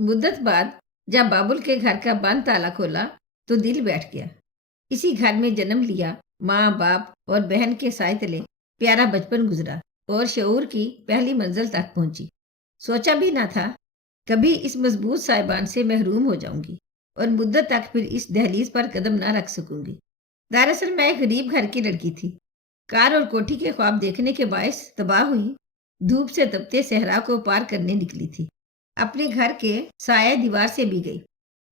मुद्दत बाद जब बाबुल के घर का बंद ताला खोला तो दिल बैठ गया। इसी घर में जन्म लिया, माँ बाप और बहन के साय तले प्यारा बचपन गुजरा और शऊर की पहली मंजिल तक पहुंची। सोचा भी ना था कभी इस मजबूत साहिबान से महरूम हो जाऊंगी और मुद्दत तक फिर इस दहलीज पर कदम ना रख सकूंगी। दरअसल मैं एक गरीब घर की लड़की थी। कार और कोठी के ख्वाब देखने के बायस तबाह हुई धूप से तपते सहरा को पार करने निकली थी। अपने घर के साया दीवार से भी गई।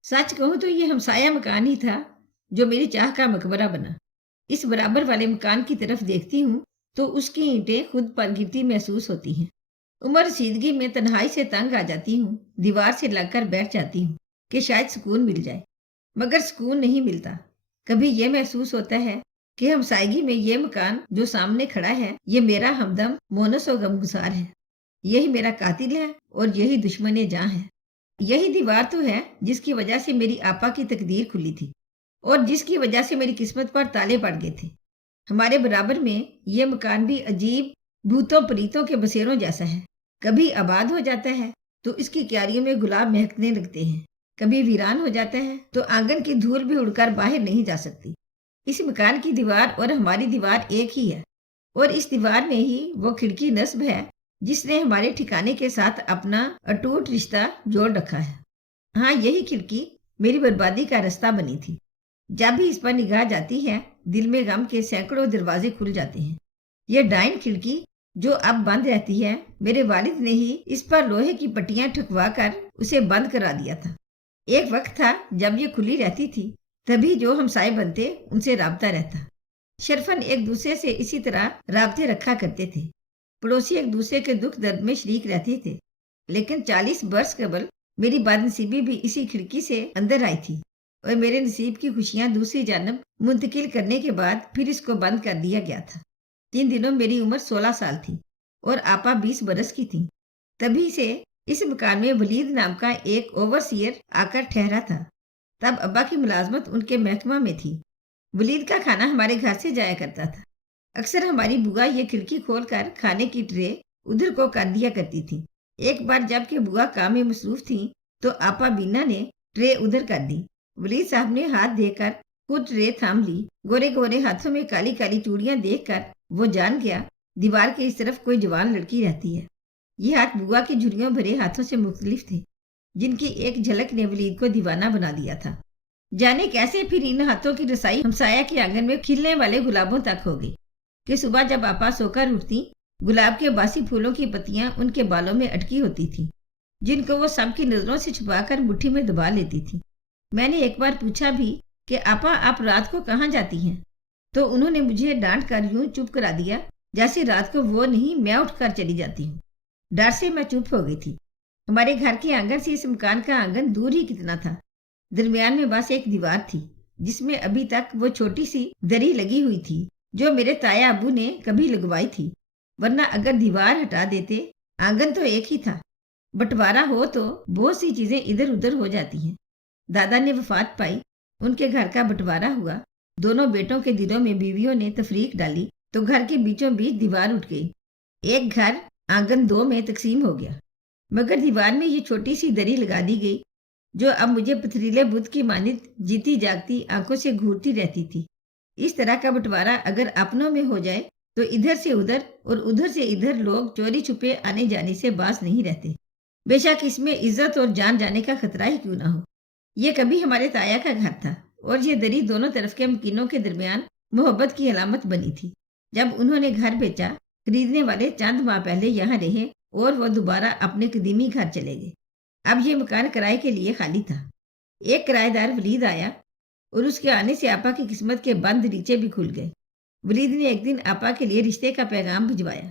सच कहूं तो ये हमसाया मकान ही था जो मेरी चाह का मकबरा बना। इस बराबर वाले मकान की तरफ देखती हूँ तो उसकी ईंटें खुद पर गिरती महसूस होती हैं। उम्र रसीदगी में तन्हाई से तंग आ जाती हूँ, दीवार से लगकर बैठ जाती हूँ कि शायद सुकून मिल जाए, मगर सुकून नहीं मिलता। कभी ये महसूस होता है कि हमसायगी में ये मकान जो सामने खड़ा है ये मेरा हमदम मोनस और गमगुसार है। यही मेरा कातिल है और यही दुश्मन जान है। यही दीवार तो है जिसकी वजह से मेरी आपा की तकदीर खुली थी और जिसकी वजह से मेरी किस्मत पर ताले पड़ गए थे। हमारे बराबर में ये मकान भी अजीब भूतों प्रीतों के बसेरों जैसा है। कभी आबाद हो जाता है तो इसकी क्यारियों में गुलाब महकने लगते हैं, कभी वीरान हो जाता है तो आंगन की धूल भी उड़कर बाहर नहीं जा सकती। इस मकान की दीवार और हमारी दीवार एक ही है और इस दीवार में ही वो खिड़की नस्ब है जिसने हमारे ठिकाने के साथ अपना अटूट रिश्ता जोड़ रखा है। हाँ, यही खिड़की मेरी बर्बादी का रास्ता बनी थी। जब भी इस पर निगाह जाती है दिल में गम के सैकड़ों दरवाजे खुल जाते हैं। यह डाइन खिड़की जो अब बंद रहती है, मेरे वालिद ने ही इस पर लोहे की पट्टियां ठुकवा कर उसे बंद करा दिया था। एक वक्त था जब ये खुली रहती थी, तभी जो हमसाए बनते उनसे राबता रहता। शरफन एक दूसरे से इसी तरह राबते रखा करते थे। पड़ोसी एक दूसरे के दुख दर्द में शरीक रहते थे। लेकिन 40 बरस कबल मेरी बदनसीबी भी इसी खिड़की से अंदर आई थी और मेरे नसीब की खुशियां दूसरी जानब मुंतकिल करने के बाद फिर इसको बंद कर दिया गया था। जिन दिनों मेरी उम्र 16 साल थी और आपा 20 बरस की थी, तभी से इस मकान में वलीद नाम का एक ओवरसियर आकर ठहरा था। तब अब्बा की मुलाजमत उनके महकमा में थी। वलीद का खाना हमारे घर से जाया करता था। अक्सर हमारी बुआ ये खिड़की खोलकर खाने की ट्रे उधर को कर दिया करती थी। एक बार जबकि बुआ काम में मसरूफ थी तो आपा बीना ने ट्रे उधर कर दी। वलीद साहब ने हाथ देकर खुद ट्रे थाम ली। गोरे गोरे हाथों में काली काली चूड़ियां देखकर वो जान गया दीवार के इस तरफ कोई जवान लड़की रहती है। ये हाथ बुआ के झुर्रियों भरे हाथों से मुख्तलिफ थे, जिनकी एक झलक ने वलीद को दीवाना बना दिया था। जाने कैसे फिर इन हाथों की रसाई हमसाया के आंगन में खिलने वाले गुलाबों तक हो गई कि सुबह जब आपा सोकर उठती, गुलाब के बासी फूलों की पत्तियां उनके बालों में अटकी होती थी, जिनको वो सबकी नजरों से छुपाकर मुट्ठी में दबा लेती थी। मैंने एक बार पूछा भी कि आपा आप रात को कहाँ जाती हैं, तो उन्होंने मुझे डांट कर यूं चुप करा दिया जैसे रात को वो नहीं मैं उठकर चली जाती हूँ। डर से मैं चुप हो गई थी। हमारे घर के आंगन से इस मकान का आंगन दूर ही कितना था। दरमियान में बस एक दीवार थी जिसमें अभी तक वो छोटी सी दरी लगी हुई थी जो मेरे ताया अबू ने कभी लगवाई थी, वरना अगर दीवार हटा देते आंगन तो एक ही था। बंटवारा हो तो बहुत सी चीजें इधर उधर हो जाती हैं। दादा ने वफात पाई, उनके घर का बंटवारा हुआ। दोनों बेटों के दिलों में बीवियों ने तफरीक डाली तो घर के बीचों बीच दीवार उठ गई। एक घर आंगन दो में तकसीम हो गया, मगर दीवार में ये छोटी सी दरी लगा दी गई जो अब मुझे पथरीले बुद्ध की मानित जीती जागती आंखों से घूरती रहती थी। इस तरह का बंटवारा अगर अपनों में हो जाए तो इधर से उधर और उधर से इधर लोग चोरी छुपे आने जाने से बाज नहीं रहते, बेशक इसमें इज्जत और जान जाने का खतरा ही क्यों ना हो। ये कभी हमारे ताया का घर था और ये दरी दोनों तरफ के मकीनों के दरमियान मोहब्बत की अलामत बनी थी। जब उन्होंने घर बेचा, खरीदने वाले चंद माह पहले यहाँ रहे और वो दोबारा अपने कदीमी घर चले गए। अब ये मकान किराए के लिए खाली था। एक किराएदार वलीद आया और उसके आने से आपा की किस्मत के बंद रीचे भी खुल गए। वलीद ने एक दिन आपा के लिए रिश्ते का पैगाम भिजवाया।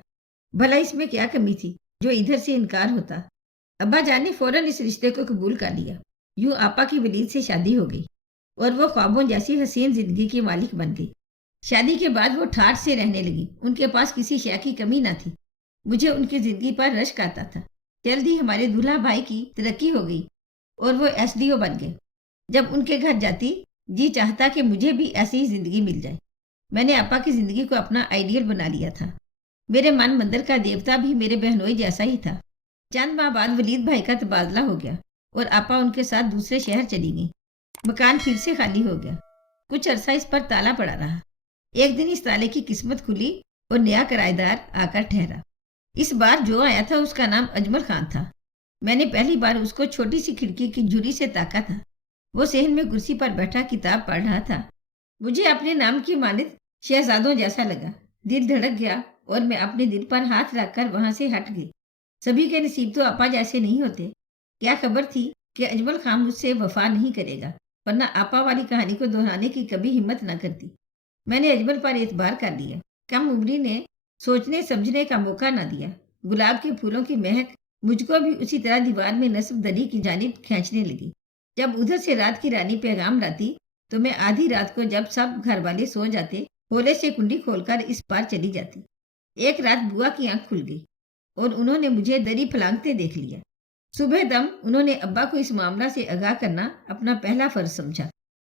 भला इसमें क्या कमी थी जो इधर से इनकार होता। अब्बा जान ने फौरन इस रिश्ते को कबूल कर लिया। यूं आपा की वलीद से शादी हो गई और वो ख्वाबों जैसी हसीन जिंदगी की मालिक बन गई। शादी के बाद वो ठाठ से रहने लगी। उनके पास किसी शय की कमी ना थी। मुझे उनकी जिंदगी पर रश्क आता था। जल्द ही हमारे दूल्हा भाई की तरक्की हो गई और वो एसडीओ बन गए। जब उनके घर जाती जी चाहता कि मुझे भी ऐसी ही जिंदगी मिल जाए। मैंने आपा की जिंदगी को अपना आइडियल बना लिया था। मेरे मन मंदिर का देवता भी मेरे बहनोई जैसा ही था। चंद माह बाद वलीद भाई का तबादला हो गया اور آپا ان کے ساتھ دوسرے شہر چلی گئی۔ مکان پھر سے خالی ہو گیا۔ کچھ عرصہ اس پر تالا پڑا رہا۔ ایک دن اس تالے کی قسمت کھلی اور نیا کرایہ دار آ کر ٹھہرا۔ اس بار جو آیا تھا اس کا نام اجمل خان تھا۔ میں نے پہلی بار اس کو چھوٹی سی کھڑکی کی جھری سے تاکا تھا۔ وہ صحن میں کرسی پر بیٹھا کتاب پڑھ رہا تھا۔ مجھے اپنے نام کی مانند شہزادوں جیسا لگا۔ دل دھڑک گیا اور میں اپنے دل پر ہاتھ رکھ کر وہاں سے ہٹ گئی۔ سبھی کے نصیب تو آپا جیسے نہیں ہوتے۔ کیا خبر تھی کہ اجمل خان مجھ سے وفا نہیں کرے گا، ورنہ آپا والی کہانی کو دہرانے کی کبھی ہمت نہ کرتی۔ میں نے اجمل پر اعتبار کر لیا۔ کم عمری نے سوچنے سمجھنے کا موقع نہ دیا۔ گلاب کے پھولوں کی مہک مجھ کو بھی اسی طرح دیوار میں نصب دری کی جانب کھینچنے لگی۔ جب ادھر سے رات کی رانی پیغام لاتی تو میں آدھی رات کو جب سب گھر والے سو جاتے ہولے سے کنڈی کھول کر اس پار چلی جاتی۔ ایک رات بوا کی آنکھ کھل گئی اور انہوں نے مجھے دری پھلانگتے دیکھ لیا۔ صبح دم انہوں نے ابا کو اس معاملہ سے آگاہ کرنا اپنا پہلا فرض سمجھا۔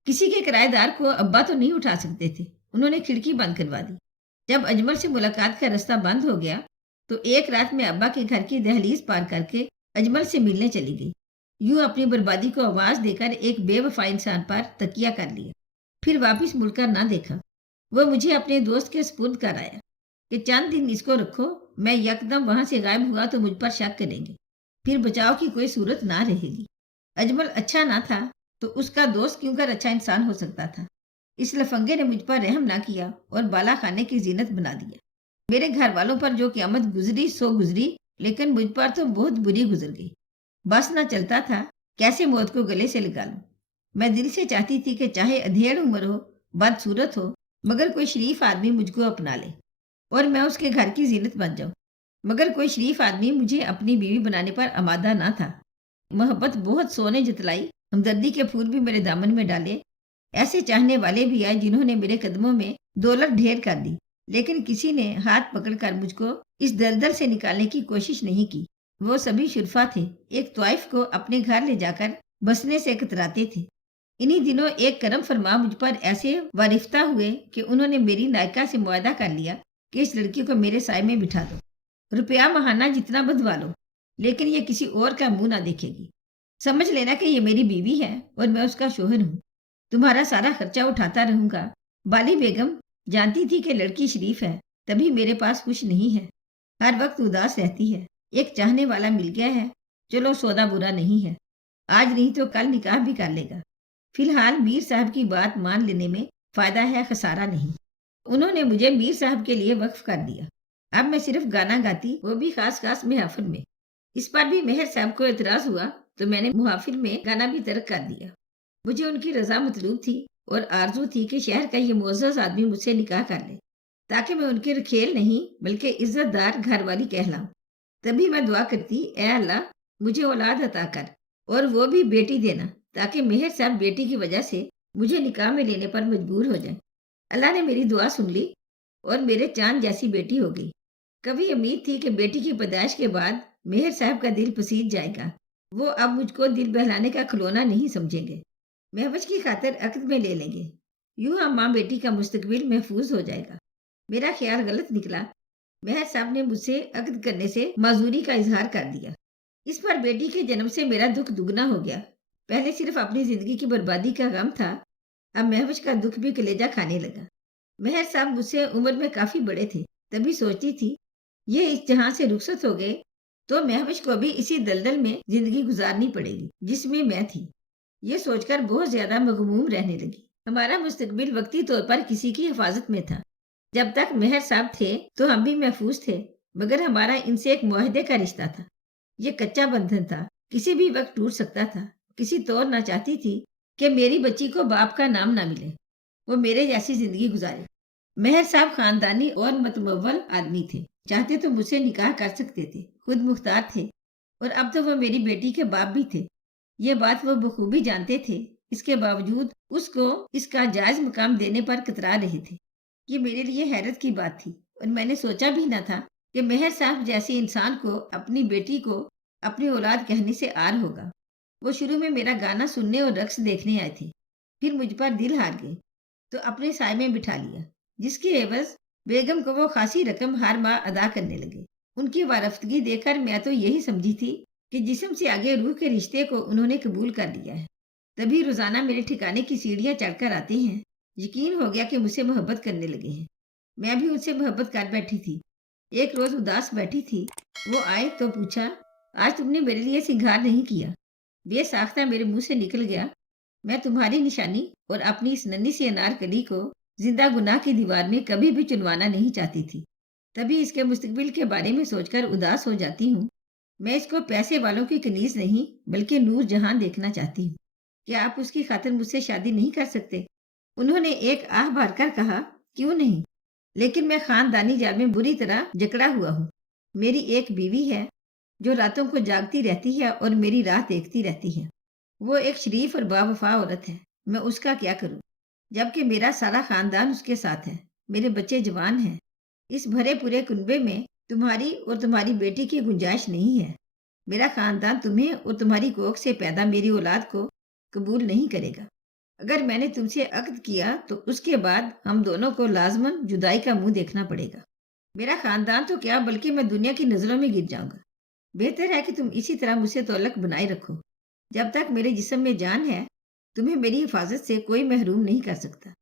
کسی کے کرایہ دار کو ابا تو نہیں اٹھا سکتے تھے۔ انہوں نے کھڑکی بند کروا دی۔ جب اجمل سے ملاقات کا رستہ بند ہو گیا تو ایک رات میں ابا کے گھر کی دہلیز پار کر کے اجمل سے ملنے چلی گئی۔ یوں اپنی بربادی کو آواز دے کر ایک بے وفا انسان پر تکیہ کر لیا۔ پھر واپس مڑ کر نہ دیکھا۔ وہ مجھے اپنے دوست کے سپرد کر آیا کہ چند دن اس کو رکھو، میں یکدم وہاں سے غائب ہوا تو مجھ پر شک کریں گے، پھر بچاؤ کی کوئی صورت نہ رہے گی۔ اجمل اچھا نہ تھا تو اس کا دوست کیوں کر اچھا انسان ہو سکتا تھا؟ اس لفنگے نے مجھ پر رحم نہ کیا اور بالا خانے کی زینت بنا دیا۔ میرے گھر والوں پر جو قیامت گزری سو گزری، لیکن مجھ پر تو بہت بری گزر گئی۔ بس نہ چلتا تھا کیسے موت کو گلے سے لگا لوں۔ میں دل سے چاہتی تھی کہ چاہے ادھیڑ عمر ہو، بد صورت ہو، مگر کوئی شریف آدمی مجھ کو اپنا لے اور میں اس کے گھر کی زینت بن جاؤں، مگر کوئی شریف آدمی مجھے اپنی بیوی بنانے پر آمادہ نہ تھا۔ محبت بہت سونے جتلائی، ہمدردی کے پھول بھی میرے دامن میں ڈالے۔ ایسے چاہنے والے بھی آئے جنہوں نے میرے قدموں میں دولت ڈھیر کر دی، لیکن کسی نے ہاتھ پکڑ کر مجھ کو اس دلدل سے نکالنے کی کوشش نہیں کی۔ وہ سبھی شرفا تھے، ایک طائف کو اپنے گھر لے جا کر بسنے سے کتراتے تھے۔ انہی دنوں ایک کرم فرما مجھ پر ایسے وارفتہ ہوئے کہ انہوں نے میری نائکہ سے معاہدہ کر لیا کہ اس لڑکی کو میرے سائے میں بٹھا دو، روپیہ ماہانہ جتنا بدوا لو، لیکن یہ کسی اور کا منہ نہ دیکھے گی۔ سمجھ لینا کہ یہ میری بیوی ہے اور میں اس کا شوہر ہوں، تمہارا سارا خرچہ اٹھاتا رہوں گا۔ بالی بیگم جانتی تھی کہ لڑکی شریف ہے، تبھی میرے پاس کچھ نہیں ہے، ہر وقت اداس رہتی ہے۔ ایک چاہنے والا مل گیا ہے، چلو سودا برا نہیں ہے، آج نہیں تو کل نکاح بھی کر لے گا۔ فی الحال میر صاحب کی بات مان لینے میں فائدہ ہے، خسارہ نہیں۔ انہوں نے مجھے میر صاحب کے لیے وقف کر دیا۔ اب میں صرف گانا گاتی، وہ بھی خاص محافل میں۔ اس پر بھی مہر صاحب کو اعتراض ہوا تو میں نے محافل میں گانا بھی ترک کر دیا۔ مجھے ان کی رضا مطلوب تھی اور آرزو تھی کہ شہر کا یہ معزز آدمی مجھ سے نکاح کر لے، تاکہ میں ان کے رکھیل نہیں بلکہ عزت دار گھر والی کہلاؤں۔ تبھی میں دعا کرتی، اے اللہ مجھے اولاد عطا کر، اور وہ بھی بیٹی دینا، تاکہ مہر صاحب بیٹی کی وجہ سے مجھے نکاح میں لینے پر مجبور ہو جائیں۔ اللہ نے میری دعا سن لی اور میرے چاند جیسی بیٹی ہو گئی۔ کبھی امید تھی کہ بیٹی کی پیدائش کے بعد مہر صاحب کا دل پسیج جائے گا، وہ اب مجھ کو دل بہلانے کا کھلونا نہیں سمجھیں گے، مہوش کی خاطر عقد میں لے لیں گے، یوں ہم ماں بیٹی کا مستقبل محفوظ ہو جائے گا۔ میرا خیال غلط نکلا۔ مہر صاحب نے مجھ سے عقد کرنے سے معذوری کا اظہار کر دیا۔ اس پر بیٹی کے جنم سے میرا دکھ دگنا ہو گیا۔ پہلے صرف اپنی زندگی کی بربادی کا غم تھا، اب مہوش کا دکھ بھی کلیجہ کھانے لگا۔ مہر صاحب مجھ سے عمر میں کافی بڑے تھے، تبھی سوچتی تھی یہ اس جہاں سے رخصت ہو گئے تو مہوش کو بھی اسی دلدل میں زندگی گزارنی پڑے گی جس میں میں تھی۔ یہ سوچ کر بہت زیادہ مغموم رہنے لگی۔ ہمارا مستقبل وقتی طور پر کسی کی حفاظت میں تھا۔ جب تک مہر صاحب تھے تو ہم بھی محفوظ تھے، مگر ہمارا ان سے ایک معاہدے کا رشتہ تھا۔ یہ کچا بندھن تھا، کسی بھی وقت ٹوٹ سکتا تھا۔ کسی طور نہ چاہتی تھی کہ میری بچی کو باپ کا نام نہ ملے، وہ میرے جیسی زندگی گزارے۔ مہر صاحب خاندانی اور متمول آدمی تھے، چاہتے تو مجھ سے نکاح کر سکتے تھے، خود مختار تھے، اور اب تو وہ میری بیٹی کے باپ بھی تھے۔ یہ بات وہ بخوبی جانتے تھے، اس کے باوجود اس کو اس کا جائز مقام دینے پر کترا رہے تھے۔ یہ میرے لیے حیرت کی بات تھی، اور میں نے سوچا بھی نہ تھا کہ مہر صاحب جیسے انسان کو اپنی بیٹی کو اپنی اولاد کہنے سے آر ہوگا۔ وہ شروع میں میرا گانا سننے اور رقص دیکھنے آئے تھے، پھر مجھ پر دل ہار گئے تو اپنے سائے میں بٹھا لیا، جس کی عوض بیگم کو وہ خاصی رقم ہر ماہ ادا کرنے لگے۔ ان کی وارفتگی دیکھ کر میں تو یہی سمجھی تھی کہ जिस्म से आगे रूह के रिश्ते को उन्होंने कबूल कर लिया है। तभी रोजाना मेरे ठिकाने की सीढ़ियां चढ़कर आते हैं। यकीन हो गया कि मुझसे मोहब्बत करने लगे हैं। मैं भी उनसे मोहब्बत कर बैठी थी। एक रोज उदास बैठी थी, वो आए तो पूछा, आज तुमने मेरे लिए सिंगार नहीं किया। बेसाख्ता मेरे मुंह से निकल गया, मैं तुम्हारी निशानी और अपनी इस नन्ही सी अनारकली को जिंदा गुनाह की दीवार में कभी भी चुनवाना नहीं चाहती थी। तभी इसके मुस्तकबिल के बारे में सोचकर उदास हो जाती हूँ। मैं इसको पैसे वालों की कनीज नहीं बल्कि नूर जहां देखना चाहती हूँ। क्या आप उसकी खातिर मुझसे शादी नहीं कर सकते? उन्होंने एक आह भरकर कहा, क्यों नहीं? लेकिन मैं खानदानी जाल में बुरी तरह जकड़ा हुआ हूँ। मेरी एक बीवी है जो रातों को जागती रहती है और मेरी राह देखती रहती है। वो एक शरीफ और बावफा औरत है। मैं उसका क्या करूं? जबकि मेरा सारा खानदान उसके साथ है। मेरे बच्चे जवान हैं। इस भरे पूरे कुनबे में तुम्हारी और तुम्हारी बेटी की गुंजाइश नहीं है। मेरा खानदान तुम्हें और तुम्हारी कोख से पैदा मेरी औलाद को कबूल नहीं करेगा। अगर मैंने तुमसे अक्द किया तो उसके बाद हम दोनों को लाजमन जुदाई का मुंह देखना पड़ेगा। मेरा खानदान तो क्या बल्कि मैं दुनिया की नजरों में गिर जाऊंगा। बेहतर है कि तुम इसी तरह मुझसे तौल्लक बनाए रखो। जब तक मेरे जिस्म में जान है, तुम्हें मेरी हिफाजत से कोई महरूम नहीं कर सकता।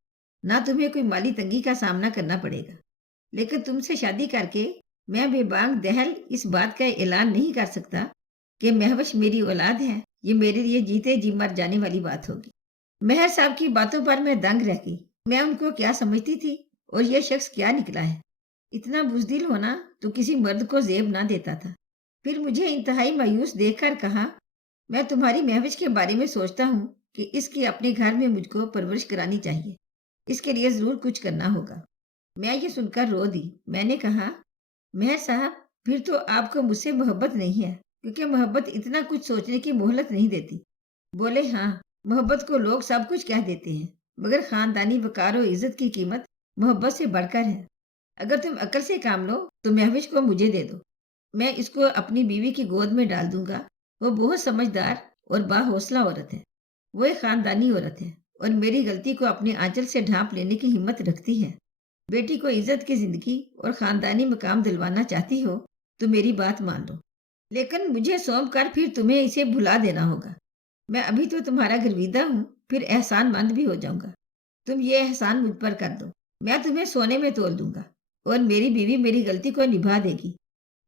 ना तुम्हें कोई माली तंगी का सामना करना पड़ेगा। लेकिन तुमसे शादी करके मैं बेबांग दहल इस बात का ऐलान नहीं कर सकता कि महवश मेरी औलाद है। ये मेरे लिए जीते जी मर जाने वाली बात होगी। मेहर साहब की बातों पर मैं दंग रह गई। मैं उनको क्या समझती थी और यह शख्स क्या निकला है। इतना बुजदिल होना तो किसी मर्द को जेब ना देता था। फिर मुझे इंतहाई मायूस देखकर कहा, मैं तुम्हारी महविश के बारे में सोचता हूँ कि इसकी अपने घर में मुझको परवरिश करानी चाहिए। इसके लिए जरूर कुछ करना होगा। मैं ये सुनकर रो दी। मैंने कहा, मेहर साहब, फिर तो आपको मुझसे मोहब्बत नहीं है, क्योंकि मोहब्बत इतना कुछ सोचने की मोहलत नहीं देती। बोले, हाँ, मोहब्बत को लोग सब कुछ कह देते हैं, मगर खानदानी वकार और इज्जत की कीमत मोहब्बत से बढ़कर है। अगर तुम अकल से काम लो तो महविश को मुझे दे दो। मैं इसको अपनी बीवी की गोद में डाल दूंगा। वो बहुत समझदार और बाहौसला औरत है। वो एक खानदानी औरत है और मेरी गलती को अपने आंचल से ढांप लेने की हिम्मत रखती है। बेटी को इज्जत की जिंदगी और खानदानी मकाम दिलवाना चाहती हो तो मेरी बात मान लो, लेकिन मुझे सौंप कर फिर तुम्हें इसे भुला देना होगा। मैं अभी तो तुम्हारा गर्विदा हूँ, फिर एहसानमंद भी हो जाऊंगा। तुम ये एहसान मुझ पर कर दो। मैं तुम्हें सोने में तोल दूंगा और मेरी बीवी मेरी गलती को निभा देगी।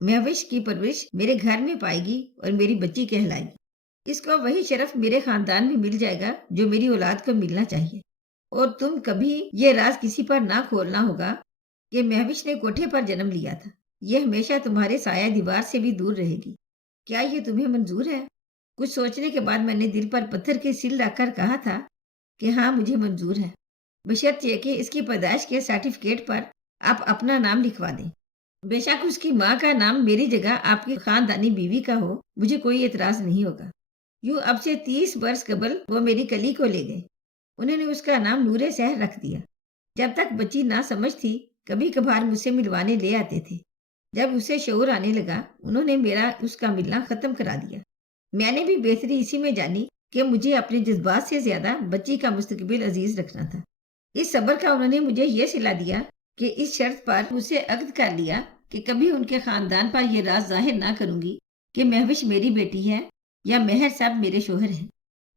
महविश की परवरिश मेरे घर में पाएगी और मेरी बच्ची कहलाएगी। इसको वही शरफ मेरे खानदान में मिल जाएगा जो मेरी औलाद को मिलना चाहिए। और तुम कभी ये राज किसी पर ना खोलना होगा कि महविश ने कोठे पर जन्म लिया था। यह हमेशा तुम्हारे साया दीवार से भी दूर रहेगी। क्या ये तुम्हें मंजूर है? कुछ सोचने के बाद मैंने दिल पर पत्थर की सिल रखकर कहा था कि हाँ, मुझे मंजूर है, बशर्त ये कि इसकी पैदाइश के सर्टिफिकेट पर आप अपना नाम लिखवा दें। बेशक उसकी माँ का नाम मेरी जगह आपकी खानदानी बीवी का हो, मुझे कोई एतराज नहीं होगा। यूं अब से 30 वर्ष कबल वो मेरी कली को ले गए। उन्होंने उसका नाम नूरे शहर रख दिया। जब तक बच्ची ना समझ थी, कभी कभार मुझसे मिलवाने ले आते थे। जब उसे शऊर आने लगा, उन्होंने मेरा उसका मिलना खत्म करा दिया। मैंने भी बेहतरी इसी में जानी कि मुझे अपने जज्बात से ज्यादा बच्ची का मुस्तकबिल अजीज रखना था। इस सब्र का उन्होंने मुझे ये सिला दिया कि इस शर्त पर मुझसे अक्द कर लिया कि कभी उनके खानदान पर यह राज जाहिर ना करूंगी कि महविश मेरी बेटी है या मेहर साहब मेरे शोहर हैं।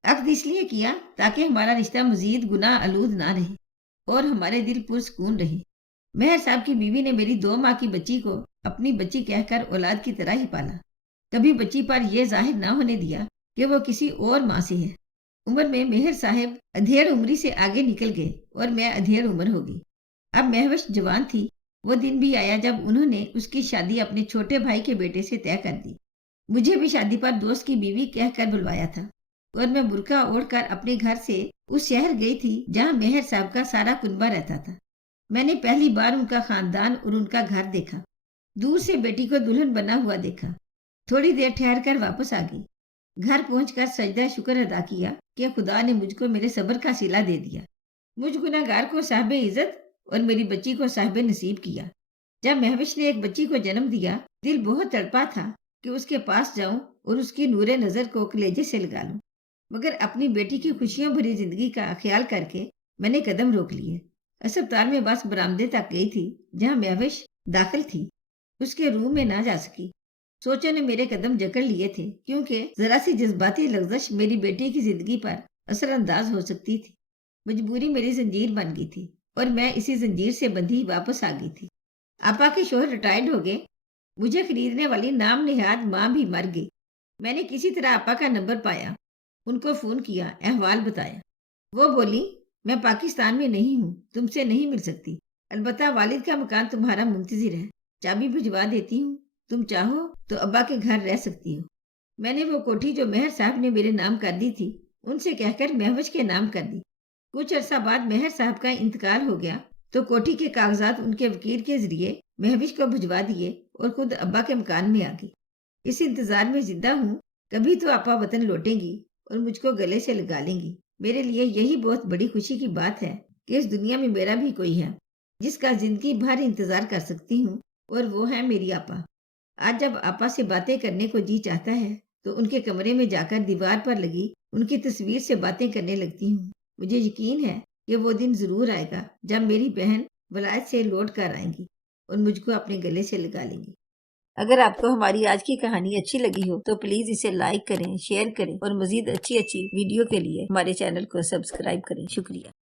अक्द इसलिए किया ताकि हमारा रिश्ता मजीद गुनाह आलूद ना रहे और हमारे दिल पुरसकून रहे। मेहर साहब की बीवी ने मेरी 2 माह की बच्ची को अपनी बच्ची कहकर औलाद की तरह ही पाला। कभी बच्ची पर यह जाहिर ना होने दिया कि वो किसी और माँ से है। उम्र में मेहर साहब अधेड़ उम्री से आगे निकल गए और मैं अधेड़ उम्र हो गई। अब महविश जवान थी। वो दिन भी आया जब उन्होंने उसकी शादी अपने छोटे भाई के बेटे से तय कर दी। मुझे भी शादी पर दोस्त की बीवी कहकर बुलवाया था और मैं बुरका ओढ़कर अपने घर से उस शहर गई थी जहाँ मेहर साहब का सारा कुनबा रहता था। मैंने पहली बार उनका खानदान और उनका घर देखा। दूर से बेटी को दुल्हन बना हुआ देखा। थोड़ी देर ठहर कर वापस आ गई। घर पहुंचकर सजदा शुक्र अदा किया कि खुदा ने मुझको मेरे सब्र का सिला दे दिया। मुझ गुनाहगार को साहिब इज्जत और मेरी बच्ची को साहिब नसीब किया। जब महविश ने एक बच्ची को जन्म दिया, दिल बहुत तड़पा था कि उसके पास जाऊं और उसकी नूरे नजर को कलेजे से लगा लूं, मगर अपनी बेटी की खुशियों भरी जिंदगी का ख्याल करके मैंने कदम रोक लिए। अस्पताल में बस बरामदे तक गई थी जहाँ महविश दाखिल थी। उसके रूम में ना जा सकी। सोचों ने मेरे कदम जकड़ लिए थे, क्योंकि जरा सी जज्बाती लफ्ज़श मेरी बेटी की जिंदगी पर असरअंदाज हो सकती थी। मजबूरी मेरी जंजीर बन गई थी और मैं इसी जंजीर से बंधी वापस आ गई थी। आपा के शोहर रिटायर्ड हो गए। मुझे खरीदने वाली नाम निहाद माँ भी मर गई। मैंने किसी तरह आपा का नंबर पाया, उनको फ़ोन किया, अहवाल बताया। वो बोली, मैं पाकिस्तान में नहीं हूँ, तुमसे नहीं मिल सकती। अलबत्ता वालिद का मकान तुम्हारा मुंतज़िर है। चाबी भिजवा देती हूँ। तुम चाहो तो अब्बा के घर रह सकती हो। मैंने वो कोठी जो मेहर साहब ने मेरे नाम कर दी थी, उनसे कहकर महवज के नाम कर दी। कुछ अरसा बाद मेहर साहब का इंतकाल हो गया, तो कोठी के कागजात उनके वकील के जरिए महविश को भिजवा दिए और खुद अब्बा के मकान में आ गई। इस इंतजार में जिंदा हूँ, कभी तो आपा वतन लौटेंगी और मुझको गले से लगा लेंगी। मेरे लिए यही बहुत बड़ी खुशी की बात है कि इस दुनिया में मेरा भी कोई है, जिसका जिंदगी भर इंतजार कर सकती हूँ, और वो है मेरी आपा। आज जब आपा से बातें करने को जी चाहता है, तो उनके कमरे में जाकर दीवार पर लगी उनकी तस्वीर से बातें करने लगती हूँ। मुझे यकीन है कि वो दिन जरूर आएगा जब मेरी बहन वलायत से लौट कर आएंगी और मुझको अपने गले से लगा लेंगी। अगर आपको हमारी आज की कहानी अच्छी लगी हो तो प्लीज इसे लाइक करें, शेयर करें और मजीद अच्छी अच्छी वीडियो के लिए हमारे चैनल को सब्सक्राइब करें। शुक्रिया।